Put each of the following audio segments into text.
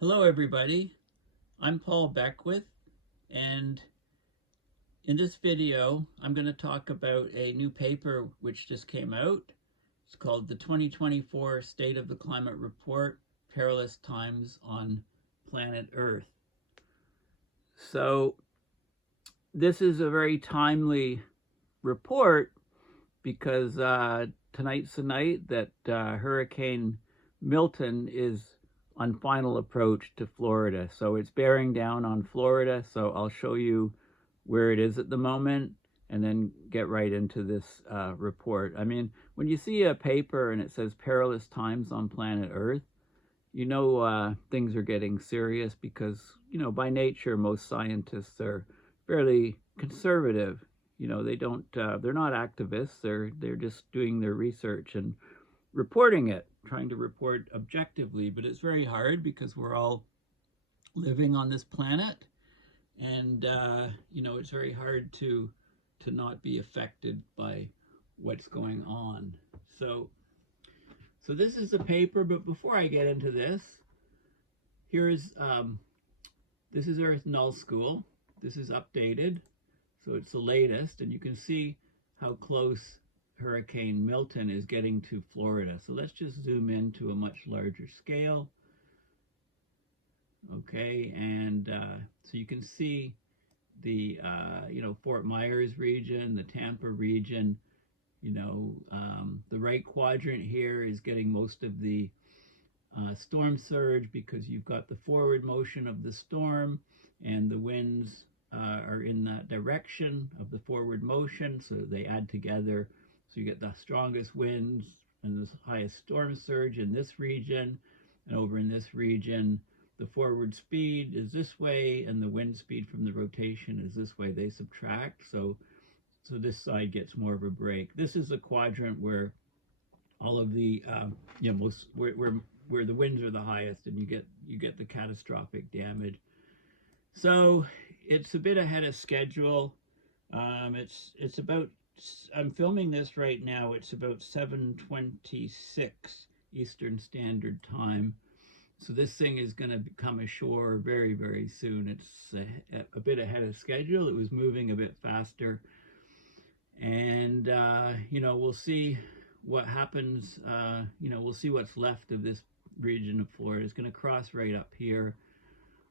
Hello everybody, I'm Paul Beckwith, and in this video I'm going to talk about a new paper which just came out. It's called the 2024 State of the Climate Report, Perilous Times on Planet Earth. So this is a very timely report because tonight's the night that Hurricane Milton is on final approach to Florida. So it's bearing down on Florida. So I'll show you where it is at the moment and then get right into this report. I mean, when you see a paper and it says perilous times on planet Earth, you know things are getting serious because, you know, by nature, most scientists are fairly conservative. You know, they don't, they're not activists. They're just doing their research and reporting it, trying to report objectively, but it's very hard because we're all living on this planet, and you know, it's very hard to not be affected by what's going on. So this is a paper, but before I get into this, here's this is Earth Nullschool. This is updated, so it's the latest, and you can see how close Hurricane Milton is getting to Florida. So let's just zoom in to a much larger scale. Okay, and so you can see the you know, Fort Meyers region, the Tampa region. You know, the right quadrant here is getting most of the storm surge because you've got the forward motion of the storm, and the winds are in that direction of the forward motion, so they add together. So you get the strongest winds and the highest storm surge in this region, and over in this region, the forward speed is this way, and the wind speed from the rotation is this way. They subtract, so this side gets more of a break. This is a quadrant where all of the you know, most where the winds are the highest, and you get the catastrophic damage. So it's a bit ahead of schedule. It's about, I'm filming this right now, it's about 7:26 Eastern Standard Time. So this thing is going to come ashore very, very soon. It's a bit ahead of schedule. It was moving a bit faster. And, you know, we'll see what happens. You know, we'll see what's left of this region of Florida. It's going to cross right up here.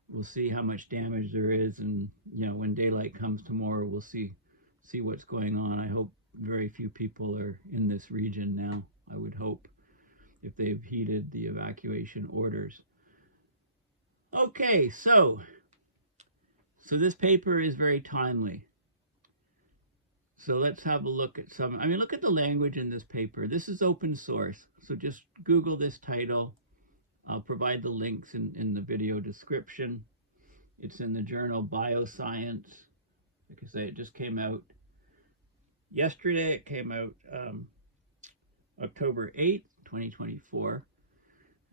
We'll see how much damage there is. And, you know, when daylight comes tomorrow, we'll see what's going on. I hope very few people are in this region now, I would hope, if they've heeded the evacuation orders. Okay, so this paper is very timely. So let's have a look at some, I mean, look at the language in this paper. This is open source, so just Google this title. I'll provide the links in the video description. It's in the journal Bioscience. Like I say, it just came out yesterday. It came out October 8th, 2024.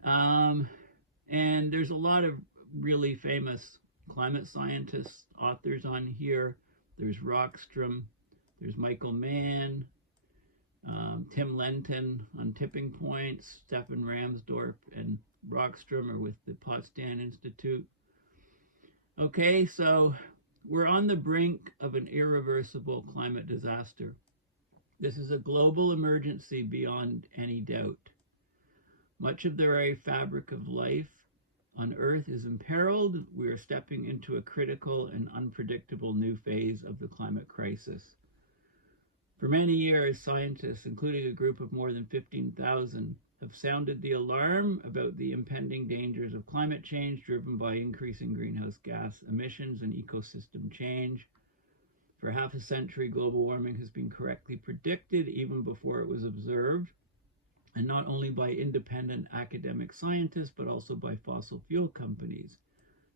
And there's a lot of really famous climate scientists, authors on here. There's Rockstrom, there's Michael Mann, Tim Lenton on tipping points, Stefan Ramsdorf and Rockstrom are with the Potsdam Institute. Okay, so we're on the brink of an irreversible climate disaster. This is a global emergency beyond any doubt. Much of the very fabric of life on Earth is imperiled. We are stepping into a critical and unpredictable new phase of the climate crisis. For many years, scientists, including a group of more than 15,000, have sounded the alarm about the impending dangers of climate change driven by increasing greenhouse gas emissions and ecosystem change. For half a century, global warming has been correctly predicted even before it was observed, and not only by independent academic scientists, but also by fossil fuel companies.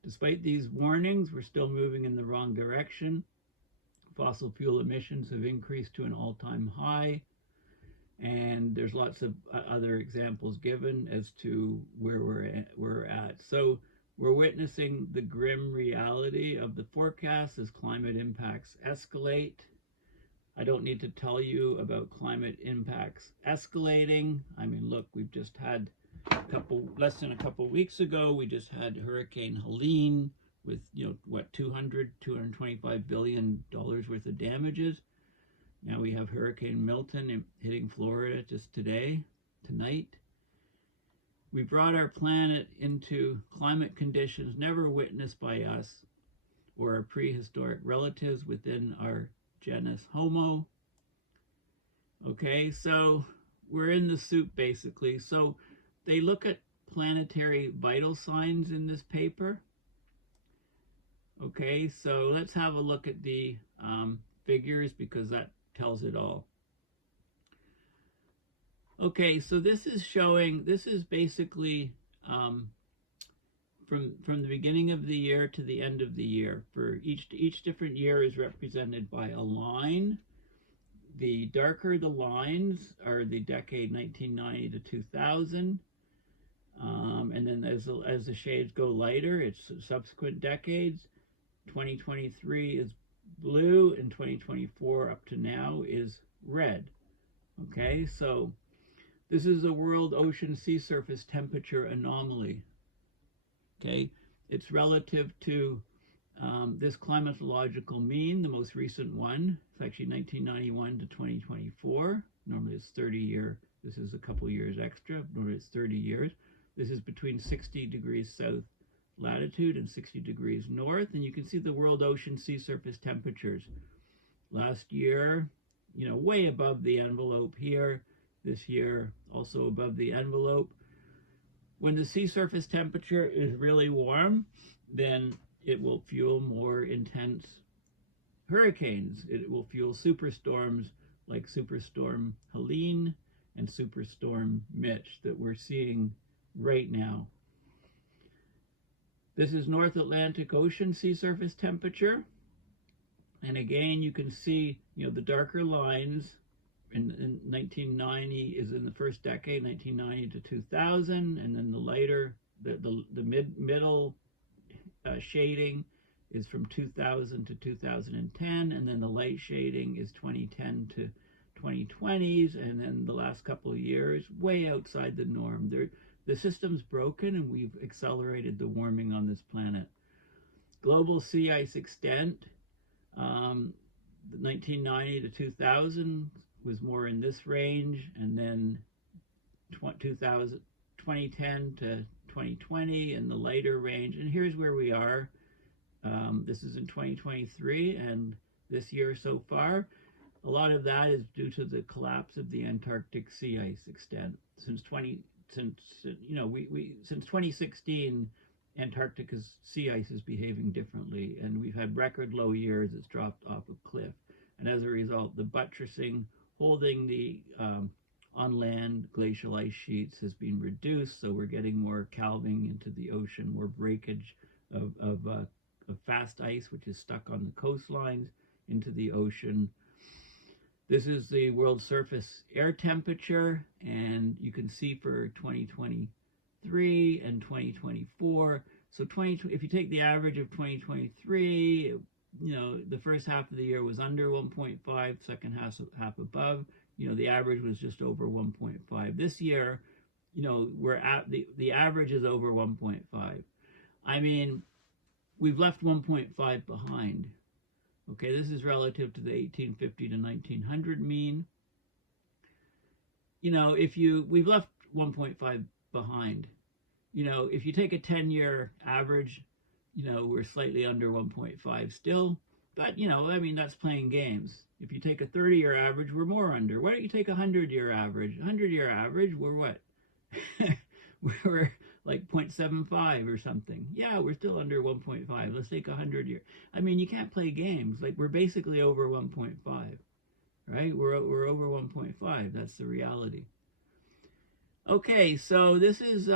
Despite these warnings, we're still moving in the wrong direction. Fossil fuel emissions have increased to an all-time high, and there's lots of other examples given as to where we're at. So we're witnessing the grim reality of the forecast as climate impacts escalate. I don't need to tell you about climate impacts escalating. I mean, look, we've just had less than a couple weeks ago, we just had Hurricane Helene with, what, 225 billion dollars worth of damages. Now we have Hurricane Milton hitting Florida just tonight. We brought our planet into climate conditions never witnessed by us or our prehistoric relatives within our genus Homo. Okay, so we're in the soup basically. So they look at planetary vital signs in this paper. Okay, so let's have a look at the figures because that tells it all. Okay, so this is basically from the beginning of the year to the end of the year. For each different year is represented by a line. The darker the lines are the decade 1990 to 2000. And then as the shades go lighter, it's subsequent decades. 2023 is blue, and 2024 up to now is red. Okay, so this is a world ocean sea surface temperature anomaly. Okay, it's relative to this climatological mean, the most recent one. It's actually 1991 to 2024. Normally it's 30 year. This is a couple years extra. Normally it's 30 years. This is between 60 degrees south latitude and 60 degrees north, and you can see the world ocean sea surface temperatures. Last year, way above the envelope here. This year, also above the envelope. When the sea surface temperature is really warm, then it will fuel more intense hurricanes. It will fuel superstorms like Superstorm Helene and Superstorm Mitch that we're seeing right now. This is North Atlantic Ocean sea surface temperature. And again, you can see, the darker lines in 1990 is in the first decade, 1990 to 2000, and then the lighter, the middle shading is from 2000 to 2010, and then the light shading is 2010 to 2020s, and then the last couple of years, way outside the norm. The system's broken, and we've accelerated the warming on this planet. Global sea ice extent, 1990 to 2000 was more in this range, and then 2010 to 2020 in the lighter range. And here's where we are. This is in 2023, and this year so far, a lot of that is due to the collapse of the Antarctic sea ice extent. Since 2016, Antarctica's sea ice is behaving differently, and we've had record low years. It's dropped off a cliff, and as a result, the buttressing holding the on land glacial ice sheets has been reduced, so we're getting more calving into the ocean, more breakage of fast ice, which is stuck on the coastlines, into the ocean. This is the world surface air temperature, and you can see for 2023 and 2024. So if you take the average of 2023, the first half of the year was under 1.5, second half above. The average was just over 1.5. This year, we're at the average is over 1.5. I mean, we've left 1.5 behind. Okay, this is relative to the 1850 to 1900 mean. We've left 1.5 behind. If you take a 10-year average, we're slightly under 1.5 still. But, that's playing games. If you take a 30-year average, we're more under. Why don't you take a 100-year average? 100-year average, we're what? We're like 0.75 or something. Yeah, we're still under 1.5. Let's take 100-year. You can't play games. Like, we're basically over 1.5, right? We're over 1.5. That's the reality. Okay, so this is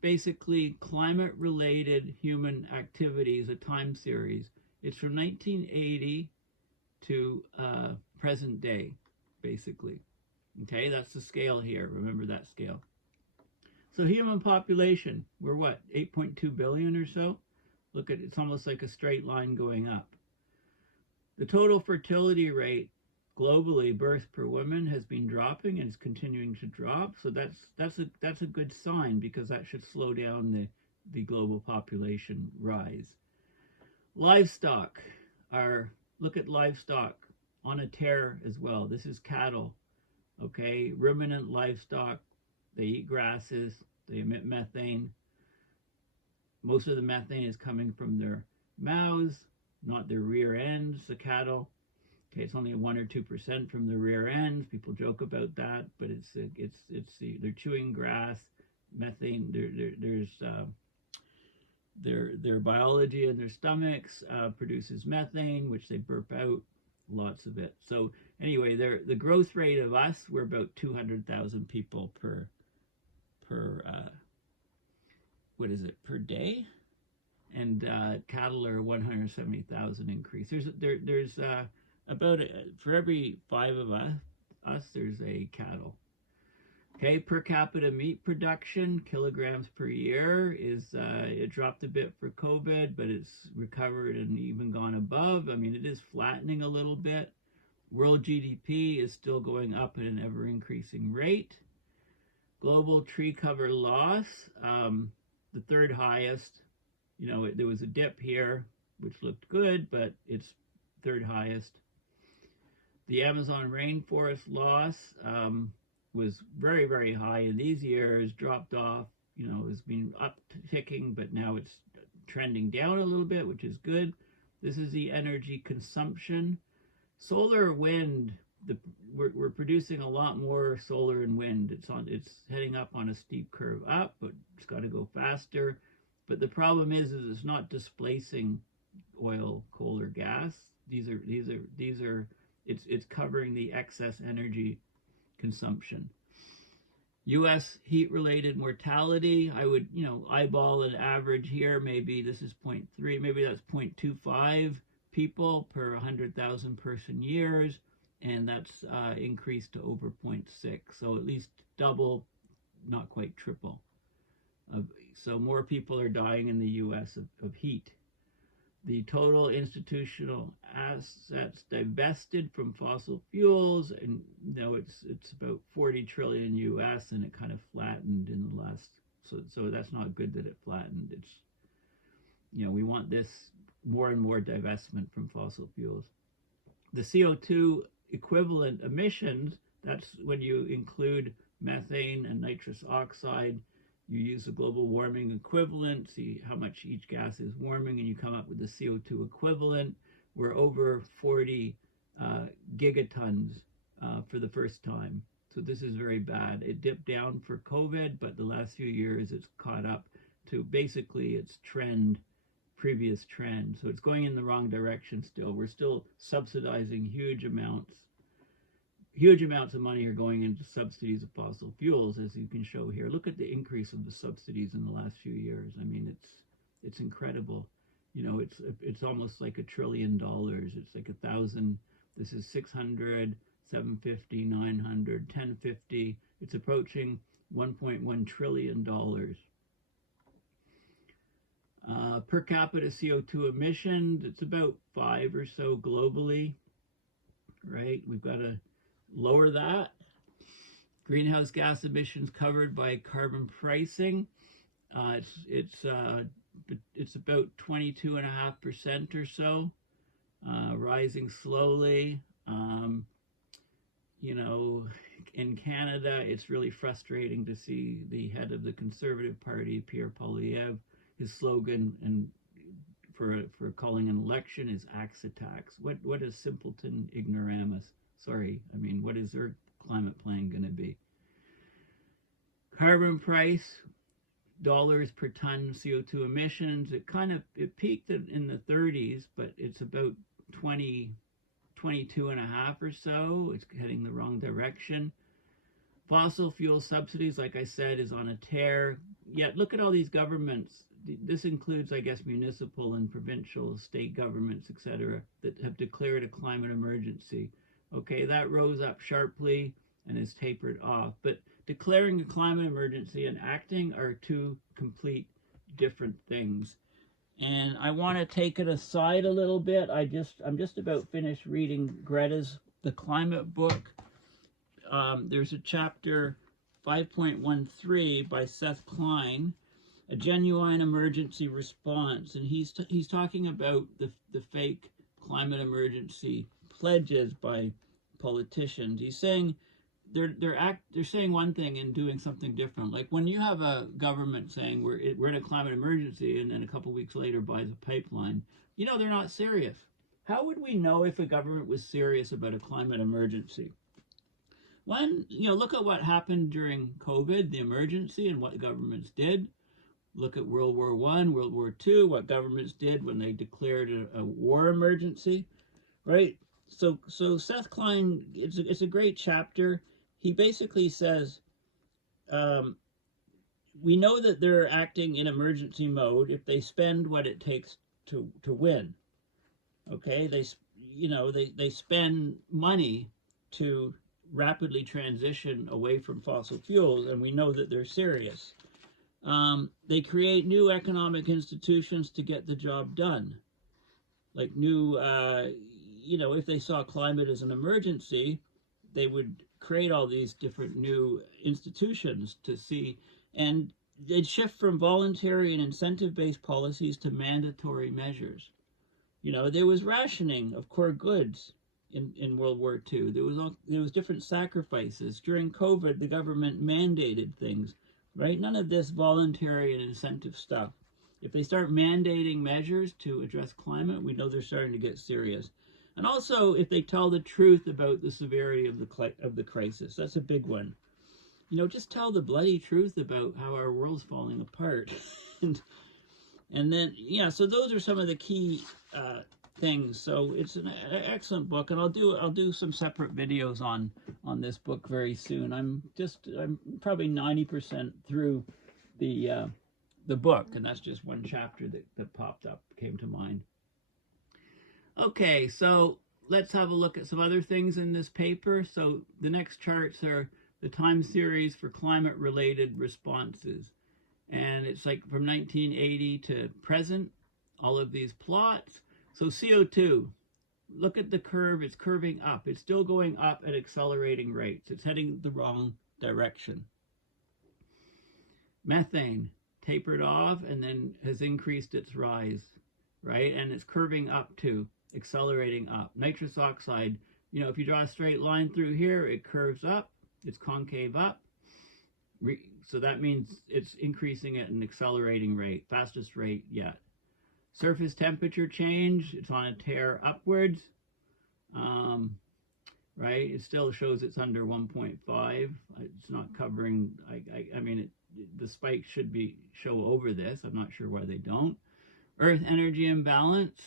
basically climate-related human activities, a time series. It's from 1980 to present day, basically. Okay, that's the scale here. Remember that scale. So human population, we're what, 8.2 billion or so? Look at it's almost like a straight line going up. The total fertility rate globally, birth per woman has been dropping and is continuing to drop. So that's a good sign, because that should slow down the global population rise. Livestock look at livestock on a tear as well. This is cattle, okay? Ruminant livestock, they eat grasses, they emit methane. Most of the methane is coming from their mouths, not their rear ends, the cattle. Okay, it's only 1 or 2% from the rear ends. People joke about that, but they're chewing grass, methane. Their biology in their stomachs produces methane, which they burp out, lots of it. So anyway, the growth rate of us, we're about 200,000 people per what is it, per day? And cattle are 170,000 increase. There's about for every 5 of us, there's a cattle. Okay, per capita meat production, kilograms per year, is it dropped a bit for COVID, but it's recovered and even gone above. I mean, it is flattening a little bit. World GDP is still going up at an ever-increasing rate. Global tree cover loss, the third highest. You know, there was a dip here, which looked good, but it's third highest. The Amazon rainforest loss was very, very high in these years, dropped off, you know, has been upticking, but now it's trending down a little bit, which is good. This is the energy consumption. Solar, wind, we're producing a lot more solar and wind. It's heading up on a steep curve up, but it's got to go faster. But the problem is it's not displacing oil, coal, or gas. It's covering the excess energy consumption. U.S. heat-related mortality, I would, you know, eyeball an average here. Maybe this is 0.3, maybe that's 0.25 people per 100,000 person years, and that's increased to over 0.6. So at least double, not quite triple. So more people are dying in the U.S. of heat. The total institutional assets divested from fossil fuels, and you know, it's about 40 trillion US, and it kind of flattened in the last. So that's not good that it flattened. It's, you know, we want this more and more divestment from fossil fuels. The CO2 equivalent emissions, that's when you include methane and nitrous oxide. You use the global warming equivalent, see how much each gas is warming, and you come up with the CO2 equivalent. We're over 40 gigatons for the first time. So this is very bad. It dipped down for COVID, but the last few years it's caught up to basically its trend, previous trend. So it's going in the wrong direction still. We're still subsidizing huge amounts. Huge amounts of money are going into subsidies of fossil fuels, as you can show here. Look at the increase of the subsidies in the last few years. I mean, it's incredible. You know, it's almost like $1 trillion. It's like 1,000. This is 600, 750, 900, 1050. It's approaching $1.1 trillion. Per capita CO2 emissions, it's about 5 or so globally, right? We've got to lower that. Greenhouse gas emissions covered by carbon pricing. It's about 22.5% or so, rising slowly. You know, in Canada, it's really frustrating to see the head of the Conservative Party, Pierre Poilievre, his slogan and for calling an election is axe attacks. What is simpleton ignoramus? Sorry, I mean, what is their climate plan going to be? Carbon price, dollars per ton CO2 emissions. It peaked in the 30s, but it's about 22.5 or so. It's heading the wrong direction. Fossil fuel subsidies, like I said, is on a tear. Yet look at all these governments. This includes, I guess, municipal and provincial, state governments, etc., that have declared a climate emergency. Okay, that rose up sharply and is tapered off. But declaring a climate emergency and acting are two complete different things. And I want to take it aside a little bit. I'm just about finished reading Greta's the climate book, there's a chapter 5.13 by Seth Klein, A Genuine Emergency Response, and he's talking about the fake climate emergency pledges by politicians. He's saying they're saying one thing and doing something different. Like when you have a government saying we're in a climate emergency, and then a couple weeks later buys a pipeline, you know they're not serious. How would we know if a government was serious about a climate emergency? One, look at what happened during COVID, the emergency, and what governments did. Look at World War I, World War II, what governments did when they declared a war emergency, right? So Seth Klein, it's a great chapter. He basically says, we know that they're acting in emergency mode if they spend what it takes to win. Okay, they spend money to rapidly transition away from fossil fuels, and we know that they're serious. They create new economic institutions to get the job done. Like new, if they saw climate as an emergency, they would create all these different new institutions to see, and they'd shift from voluntary and incentive-based policies to mandatory measures. There was rationing of core goods in World War II. There was different sacrifices. During COVID, the government mandated things, right? None of this voluntary and incentive stuff. If they start mandating measures to address climate, we know they're starting to get serious. And also, if they tell the truth about the severity of the crisis, that's a big one. Just tell the bloody truth about how our world's falling apart. and then, so those are some of the key things. So it's an excellent book, and I'll do some separate videos on this book very soon. I'm probably 90% through the book, and that's just one chapter that popped up, came to mind. Okay, so let's have a look at some other things in this paper. So the next charts are the time series for climate-related responses. And it's like from 1980 to present, all of these plots. So CO2, look at the curve, it's curving up. It's still going up at accelerating rates. It's heading the wrong direction. Methane tapered off and then has increased its rise, right? And it's curving up too, accelerating up. Nitrous oxide, if you draw a straight line through here, it curves up, it's concave up. So that means it's increasing at an accelerating rate, fastest rate yet. Surface temperature change, it's on a tear upwards, right? It still shows it's under 1.5. It's not covering, I mean, the spike should show over this. I'm not sure why they don't. Earth energy imbalance,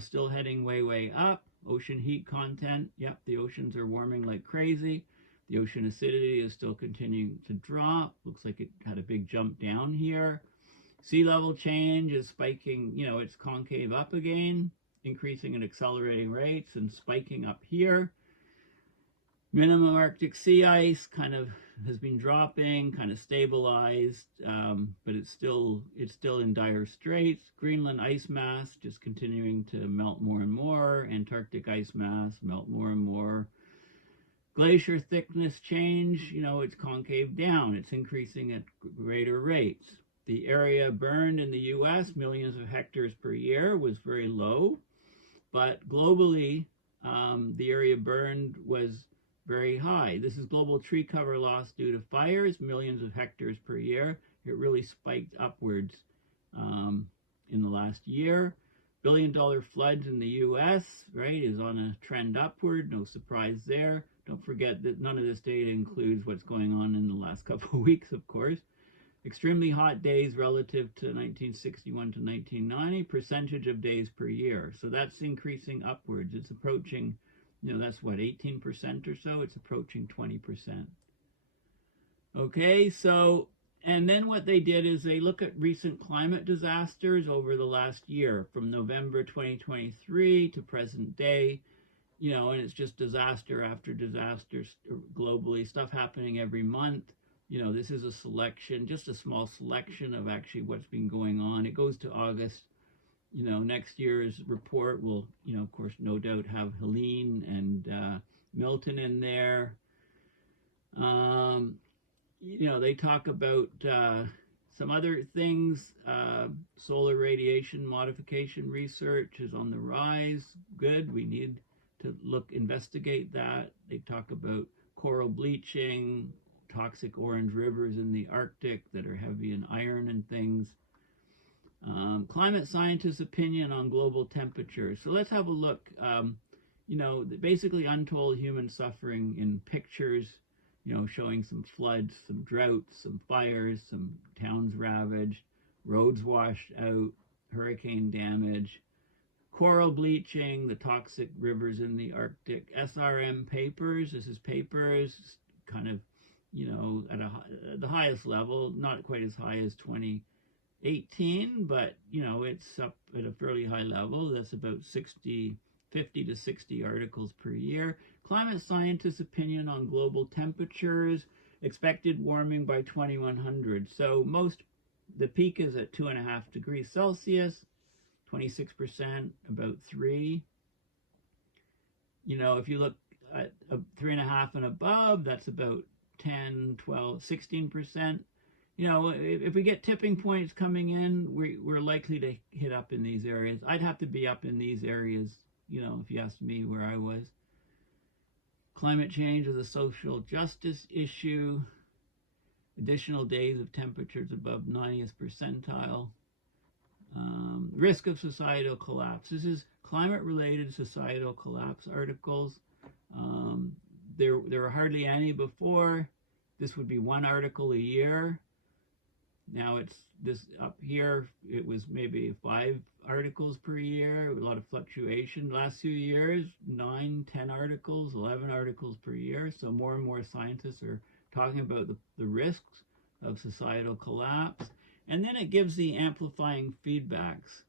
still heading way up. Ocean heat content, yep, the oceans are warming like crazy. The ocean acidity is still continuing to drop. Looks like it had a big jump down here. Sea level change is spiking, it's concave up again, increasing at accelerating rates and spiking up here. Minimum Arctic sea ice kind of has been dropping, kind of stabilized, but it's still in dire straits. Greenland ice mass just continuing to melt more and more. Antarctic ice mass melt more and more. Glacier thickness change, it's concave down. It's increasing at greater rates. The area burned in the U.S., millions of hectares per year, was very low. But globally, the area burned was very high. This is global tree cover loss due to fires, millions of hectares per year. It really spiked upwards in the last year. Billion-dollar floods in the U.S., right, is on a trend upward. No surprise there. Don't forget that none of this data includes what's going on in the last couple of weeks, of course. Extremely hot days relative to 1961 to 1990, percentage of days per year. So that's increasing upwards. It's approaching, that's what, 18% or so? It's approaching 20%. Okay, so, and then what they did is they look at recent climate disasters over the last year, from November 2023 to present day, and it's just disaster after disaster globally, stuff happening every month. This is a selection, just a small selection of actually what's been going on. It goes to August You know, next year's report will, you know, of course, no doubt have Helene and Milton in there. You know, they talk about some other things. Solar radiation modification research is on the rise. Good. We need to investigate that. They talk about coral bleaching, toxic orange rivers in the Arctic that are heavy in iron and things. Climate scientists' opinion on global temperature. So let's have a look. You know, basically untold human suffering in pictures, you know, showing some floods, some droughts, some fires, some towns ravaged, roads washed out, hurricane damage, coral bleaching, the toxic rivers in the Arctic, SRM papers. This is papers kind of, you know, at the highest level, not quite as high as 2018, but, you know, it's up at a fairly high level. That's about 50 to 60 articles per year. Climate scientists' opinion on global temperatures, expected warming by 2100. So the peak is at 2.5 degrees Celsius, 26%, about 3. You know, if you look at 3.5 and above, that's about 10, 12, 16%. You know, if we get tipping points coming in, we're likely to hit up in these areas. I'd have to be up in these areas, you know, if you asked me where I was. Climate change is a social justice issue. Additional days of temperatures above 90th percentile. Risk of societal collapse. This is climate-related societal collapse articles. There were hardly any before. This would be one article a year. Now it's this up here, it was maybe 5 articles per year, a lot of fluctuation. Last few years, 9, 10 articles, 11 articles per year. So more and more scientists are talking about the risks of societal collapse. And then it gives the amplifying feedbacks.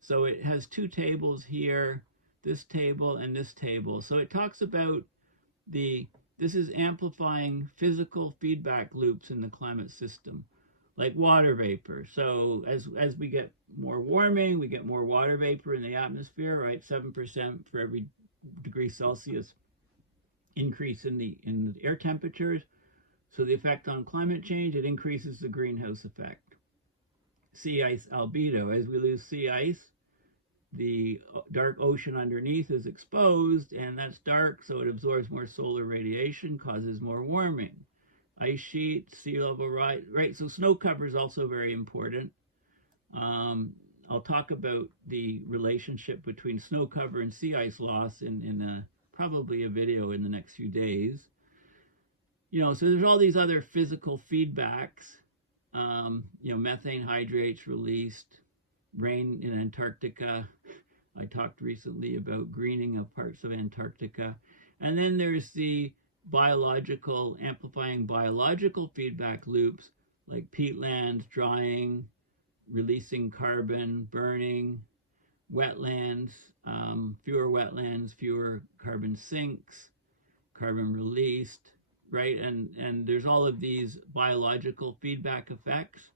So it has 2 tables here, this table and this table. So it talks about this is amplifying physical feedback loops in the climate system, like water vapor. So as we get more warming, we get more water vapor in the atmosphere, right? 7% for every degree Celsius increase in the air temperatures. So the effect on climate change, it increases the greenhouse effect. Sea ice albedo. As we lose sea ice, the dark ocean underneath is exposed, and that's dark, so it absorbs more solar radiation, causes more warming. Ice sheet, sea level rise, right? So snow cover is also very important. I'll talk about the relationship between snow cover and sea ice loss in probably a video in the next few days. You know, so there's all these other physical feedbacks. You know, methane hydrates released, rain in Antarctica. I talked recently about greening of parts of Antarctica. And then there's the amplifying biological feedback loops, like peatlands, drying, releasing carbon, burning, wetlands, fewer carbon sinks, carbon released, right? And there's all of these biological feedback effects.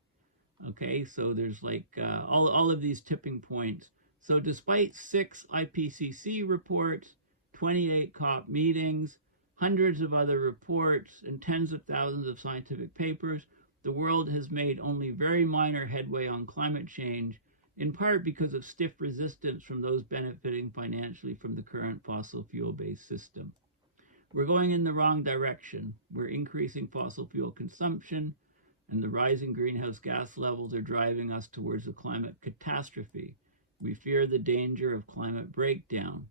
Okay, so there's like all of these tipping points. So despite 6 IPCC reports, 28 COP meetings, hundreds of other reports, and tens of thousands of scientific papers, the world has made only very minor headway on climate change, in part because of stiff resistance from those benefiting financially from the current fossil fuel-based system. We're going in the wrong direction. We're increasing fossil fuel consumption, and the rising greenhouse gas levels are driving us towards a climate catastrophe. We fear the danger of climate breakdown.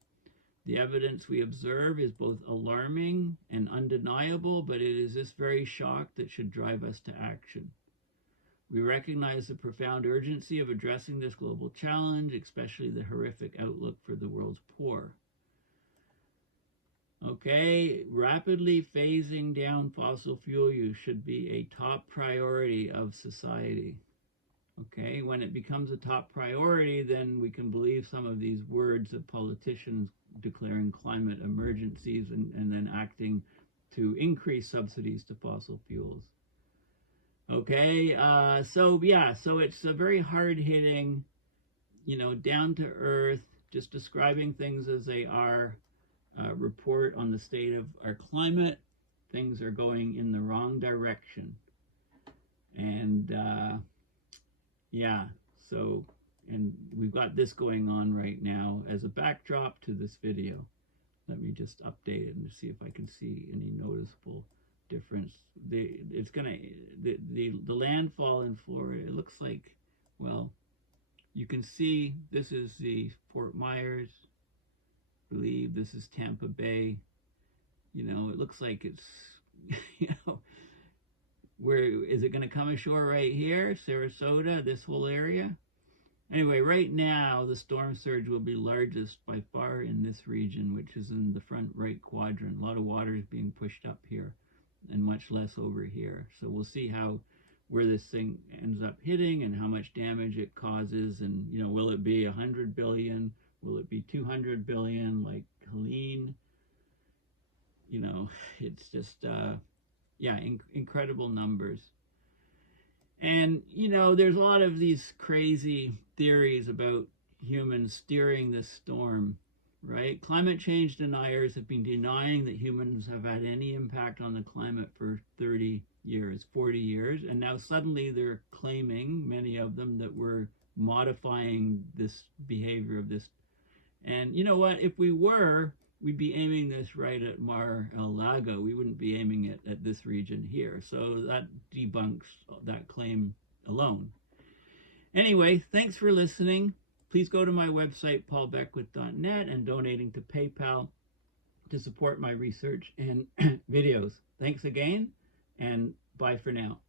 The evidence we observe is both alarming and undeniable, but it is this very shock that should drive us to action. We recognize the profound urgency of addressing this global challenge, especially the horrific outlook for the world's poor. Okay, rapidly phasing down fossil fuel use should be a top priority of society. Okay, when it becomes a top priority, then we can believe some of these words of politicians declaring climate emergencies and then acting to increase subsidies to fossil fuels. Okay, so it's a very hard-hitting you know, down to earth, just describing things as they are, report on the state of our climate. Things are going in the wrong direction. And yeah, so, and we've got this going on right now as a backdrop to this video. Let me just update it and see if I can see any noticeable difference. It's gonna, the landfall in Florida, it looks like, well, you can see this is the Fort Myers, I believe this is Tampa Bay. You know, it looks like it's, you know, where is it going to come ashore? Right here, Sarasota, this whole area. Anyway, right now the storm surge will be largest by far in this region, which is in the front right quadrant. A lot of water is being pushed up here and much less over here. So we'll see how, where this thing ends up hitting and how much damage it causes. And, you know, will it be 100 billion? Will it be 200 billion like Helene? You know, it's just, yeah, incredible numbers. And, you know, there's a lot of these crazy theories about humans steering this storm, right? Climate change deniers have been denying that humans have had any impact on the climate for 30 years, 40 years, and now suddenly they're claiming, many of them, that we're modifying this behavior of this. And you know what? If we were, we'd be aiming this right at Mar-a-Lago. We wouldn't be aiming it at this region here. So that debunks that claim alone. Anyway, thanks for listening. Please go to my website, paulbeckwith.net, and donating to PayPal to support my research and videos. Thanks again, and bye for now.